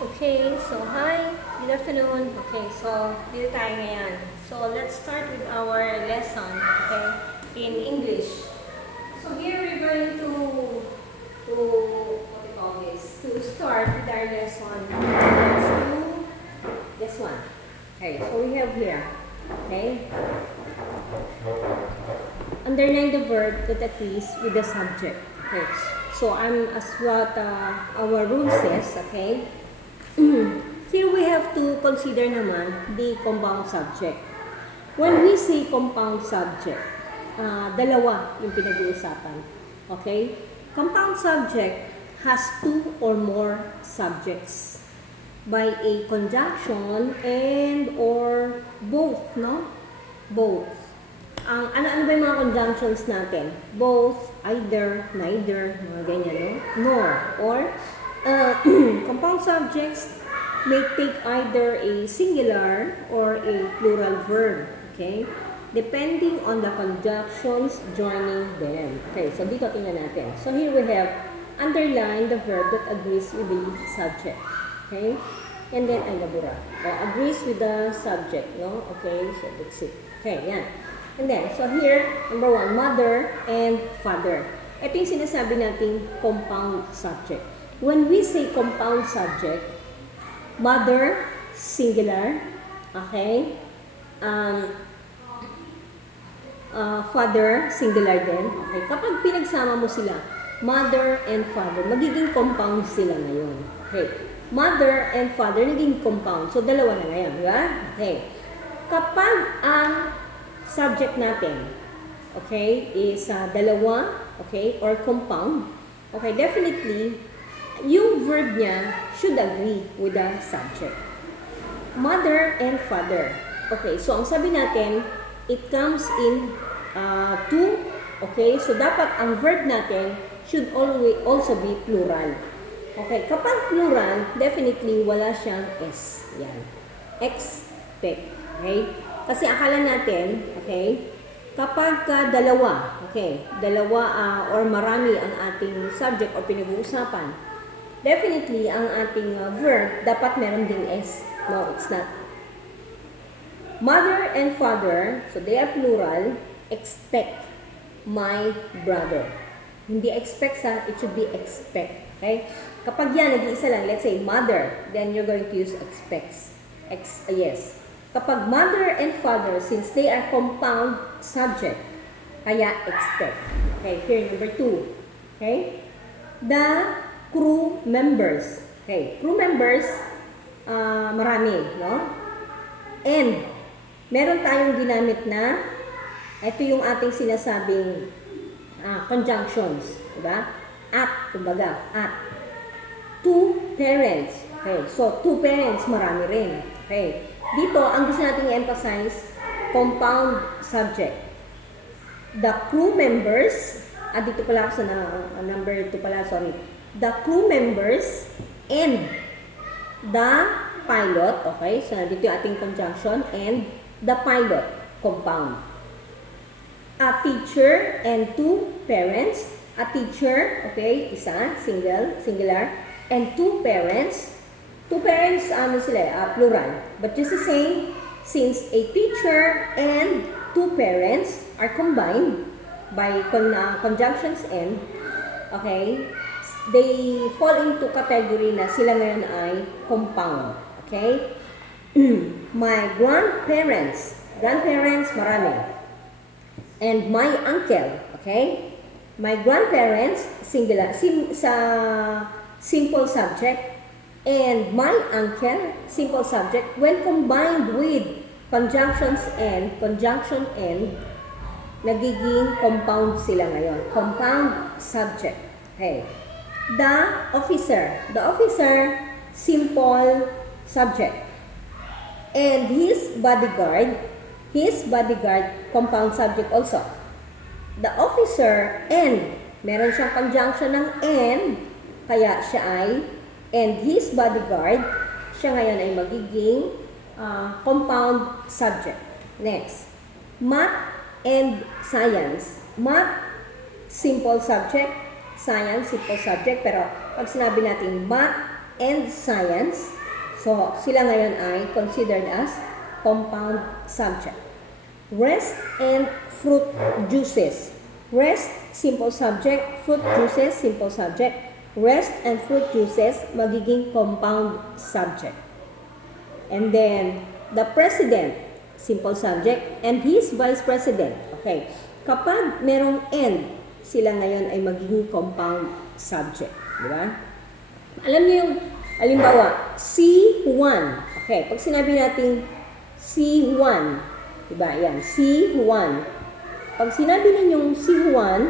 Okay, so hi, good afternoon. Okay, so dito tayo ngayon. So let's start with our lesson, okay, in English. So here we're going to what do you call this? To start with our lesson. Let's do this one. Okay, so we have here, okay, underline the verb that agrees with the subject. Okay, so as what our rule says, okay. Here we have to consider naman the compound subject. When we say compound subject, dalawa yung pinag-uusapan. Okay? Compound subject has two or more subjects by a conjunction and or both, no? Both. Ano ba yung mga conjunctions natin? Both, either, neither, mga ganyan, no? Nor, or compound subjects may take either a singular or a plural verb, okay? Depending on the conjunctions joining them. Okay, so dito tingnan natin. So here we have underline the verb that agrees with the subject, okay? And then ay nabura. Agrees with the subject, no? Okay, so that's it. Okay, yan. And then, so here, number one, mother and father. Ito yung sinasabi nating compound subject. When we say compound subject, mother, singular, okay? Father, singular din. Okay? Kapag pinagsama mo sila, mother and father, magiging compound sila ngayon. Okay? Mother and father, naging compound. So, dalawa na ngayon, di ba? Okay. Kapag ang subject natin, okay, is dalawa, okay, or compound, okay, definitely, yung verb niya should agree with the subject. Mother and father. Okay, so ang sabi natin, it comes in two. Okay, so dapat ang verb natin should always also be plural. Okay, kapag plural, definitely wala siyang S. Yan. Expect. Okay? Kasi akala natin, okay, kapag dalawa, okay, dalawa or marami ang ating subject o pinag-uusapan, definitely, ang ating verb, dapat meron ding S. No, it's not. Mother and father, so they are plural, expect my brother. Hindi expect it should be expect. Okay? Kapag yan, nag-iisa lang, let's say mother, then you're going to use expects. Yes. Kapag mother and father, since they are compound subject, kaya expect. Okay, here, number two. Okay? The crew members. Okay, crew members, marami, no? And, meron tayong ginamit na, ito yung ating sinasabing conjunctions, diba? At, kumbaga, at. Two parents. Okay, so two parents, marami rin. Okay, dito, ang gusto natin i-emphasize, compound subject. The crew members, dito pala ako sa number 2 pala, sorry. The crew members and the pilot, okay, so dito yung ating conjunction, and the pilot, compound. A teacher and two parents, a teacher, okay, isa, singular, and two parents, ano sila, plural, but just the same, since a teacher and two parents are combined by conjunctions and, okay, they fall into category na sila ngayon ay compound. Okay? My grandparents, marami. And my uncle, okay? My grandparents, singular, sa simple subject, and my uncle, simple subject, when combined with conjunction and, nagiging compound sila ngayon. Compound subject. Okay. The officer, simple subject. And his bodyguard, compound subject also. The officer and, meron siyang conjunction ng and, kaya siya ay, and his bodyguard, siya ngayon ay magiging compound subject. Next, math and science. Math, simple subject. Science, simple subject. Pero pag sinabi natin math and science. So, sila ngayon ay considered as compound subject. Rest and fruit juices. Rest, simple subject. Fruit juices, simple subject. Rest and fruit juices, magiging compound subject. And then, the president, simple subject, and his vice president. Okay. Kapag merong and, sila ngayon ay magiging compound subject. Di ba? Alam niyo yung, halimbawa, C1. Okay. Pag sinabi natin C1, di ba? Yan, C1. Pag sinabi ninyong C1,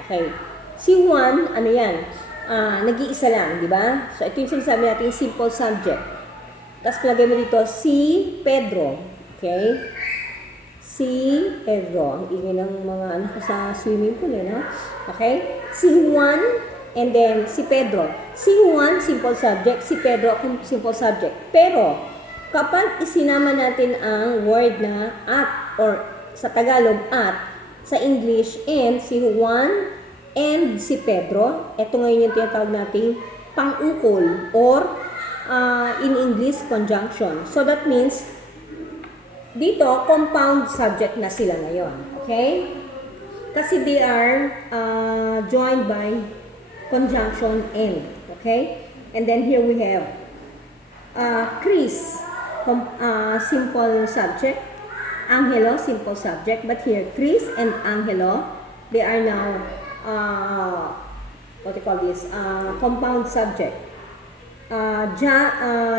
okay, C1, ano yan? Nag-iisa lang, di ba? So, ito yung sinasabi natin simple subject. Tapos, palagay mo dito, si Pedro. Okay? Si Pedro. Ang ingay ng mga anak ko sa swimming pool, no? Okay? Si Juan, and then si Pedro. Si Juan, simple subject. Si Pedro, simple subject. Pero, kapag isinama natin ang word na at, or sa Tagalog, at, sa English, and si Juan, and si Pedro, ito ngayon yung tinatawag nating pang-ukol, or in English, conjunction. So, that means, dito, compound subject na sila ngayon. Okay? Kasi they are joined by conjunction and. Okay? And then here we have Chris, simple subject. Angelo, simple subject. But here, Chris and Angelo, they are now, what do you call this? Compound subject.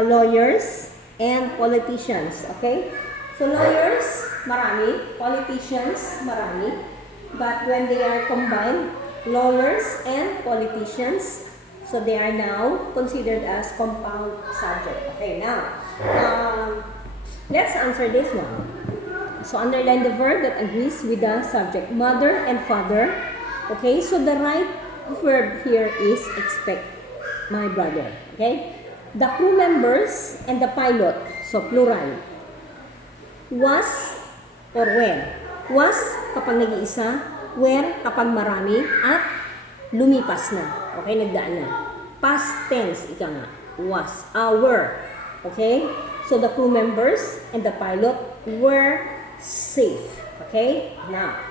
Lawyers and politicians. Okay? So, lawyers, marami. Politicians, marami. But when they are combined, lawyers and politicians, so they are now considered as compound subject. Okay, now, let's answer this one. So, underline the verb that agrees with the subject. Mother and father. Okay, so the right verb here is expect my brother. Okay? The crew members and the pilot. So, plural. Was or where. Was kapag nag-iisa. Where kapag marami. At lumipas na. Okay, nagdaan na. Past tense, ika nga. Was. Were. Okay? So, the crew members and the pilot were safe. Okay? Now,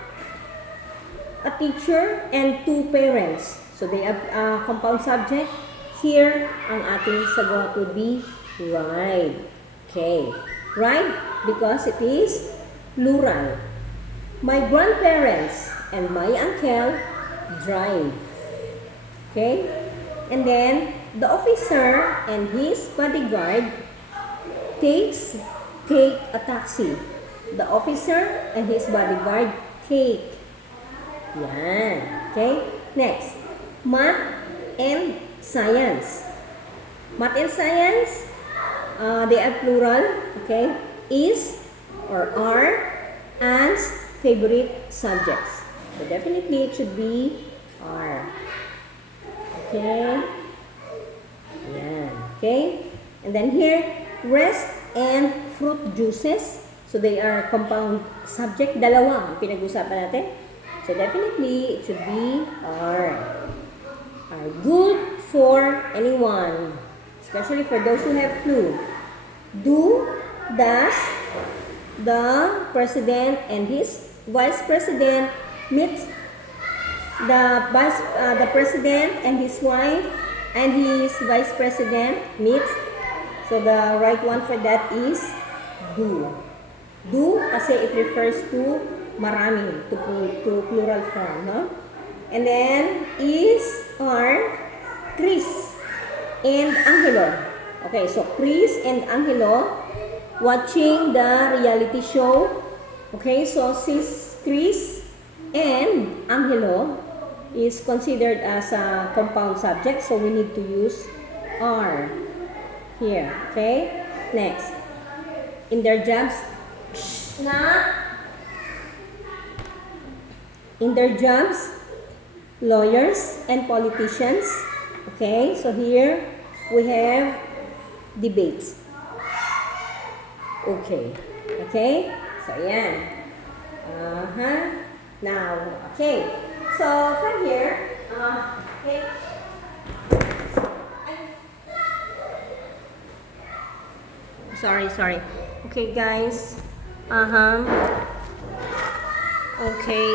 a teacher and two parents. So, they have compound subject. Here, ang ating sagot would be ride. Okay. Ride because it is plural. My grandparents and my uncle drive. Okay? And then, the officer and his bodyguard take a taxi. The officer and his bodyguard take. Yan. Okay? Next. Math and science. Math and science, they are plural. Okay? Is or are Anne's favorite subjects. So definitely it should be are. Okay? Yan. Okay? And then here, rest and fruit juices. So they are compound subject. Dalawa ang pinag-usapan natin. So definitely it should be are. Are good for anyone. Especially for those who have flu. Does the president and his vice president meet the president and his wife and his vice president meet? So the right one for that is do. Do kasi it refers to marami, to plural form, no? And then is or Chris and Angelo. Okay, so Chris and Angelo watching the reality show. Okay, so since Chris and Angelo is considered as a compound subject, so we need to use are here. Okay, next. In their jobs, lawyers and politicians. Okay, so here we have debates. Okay. Okay? So, yan. Now, okay. So, from here, okay. Sorry. Okay, guys. Okay,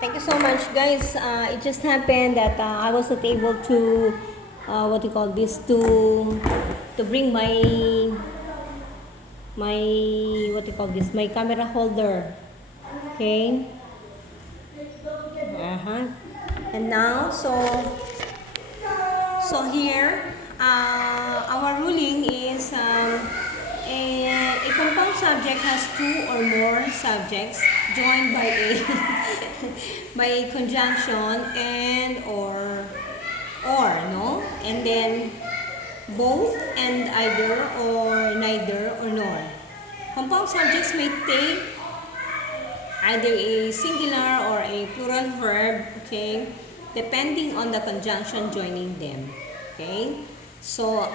thank you so much, guys. It just happened that I was not able to, what do you call this, to bring my, what do you call this, my camera holder. Okay. And now, so here, our ruling is a compound subject has two or more subjects joined by a by a conjunction and or no, and then both and either or neither or nor. Compound subjects may take either a singular or a plural verb, okay, depending on the conjunction joining them. Okay, so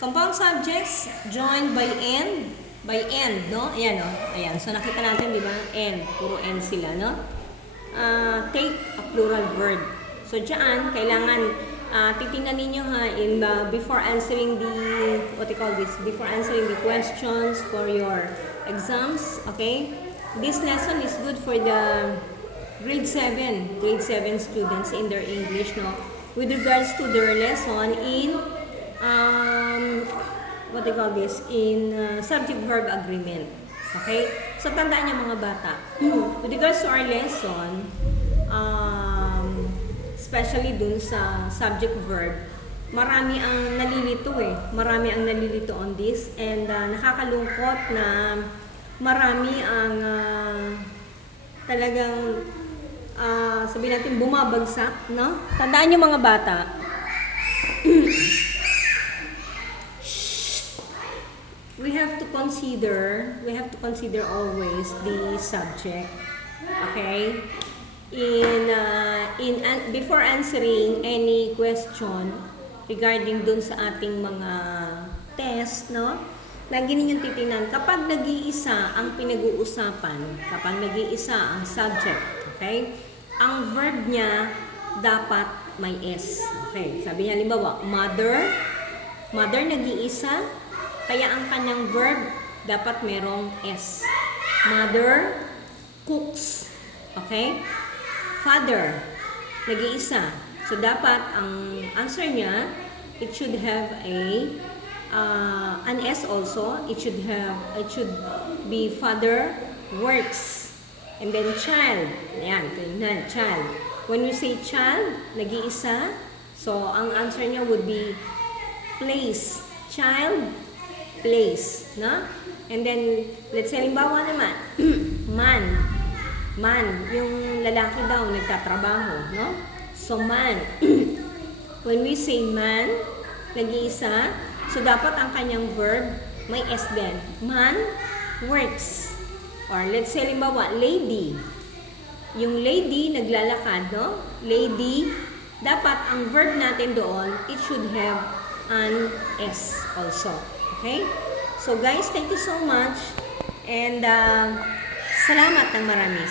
compound subjects joined by end, no? Ayan, no? Ayan. So, nakita natin, di ba? End. Puro end sila, no? Take a plural verb. So, dyan, kailangan titingnan ninyo ha, before answering the, what you call this, before answering the questions for your exams, okay? This lesson is good for the grade 7 students in their English, no? With regards to their lesson in what do you call this, in subject-verb agreement. Okay? So, tandaan niyo mga bata. With regards to our lesson, especially dun sa subject-verb, marami ang nalilito Marami ang nalilito on this. And nakakalungkot na marami ang talagang sabihin natin bumabagsak, no? Tandaan niyo mga bata. We have to consider always the subject, okay? Before answering any question regarding dun sa ating mga test, no? Lagi ninyong titingnan kapag nag-iisa ang pinag-uusapan, kapag nag-iisa ang subject, okay? Ang verb niya dapat may S. Okay, sabi niya halimbawa, mother nag-iisa, kaya ang kanyang verb dapat merong S. Mother cooks. Okay? Father, nag-iisa. So, dapat ang answer niya, it should have an S also. It should be father works. And then child. Ayan, tingnan, child. When you say child, nag-iisa, so ang answer niya would be place. Child, place, no? And then, let's say, halimbawa naman, man, yung lalaki daw nagtatrabaho, no? So, man. When we say man, nag-iisa, so dapat ang kanyang verb may S din. Man works. Or let's say, halimbawa, lady. Yung lady, naglalakad, no? Lady, dapat ang verb natin doon, it should have an S also. Okay? So guys, thank you so much. And salamat ng marami.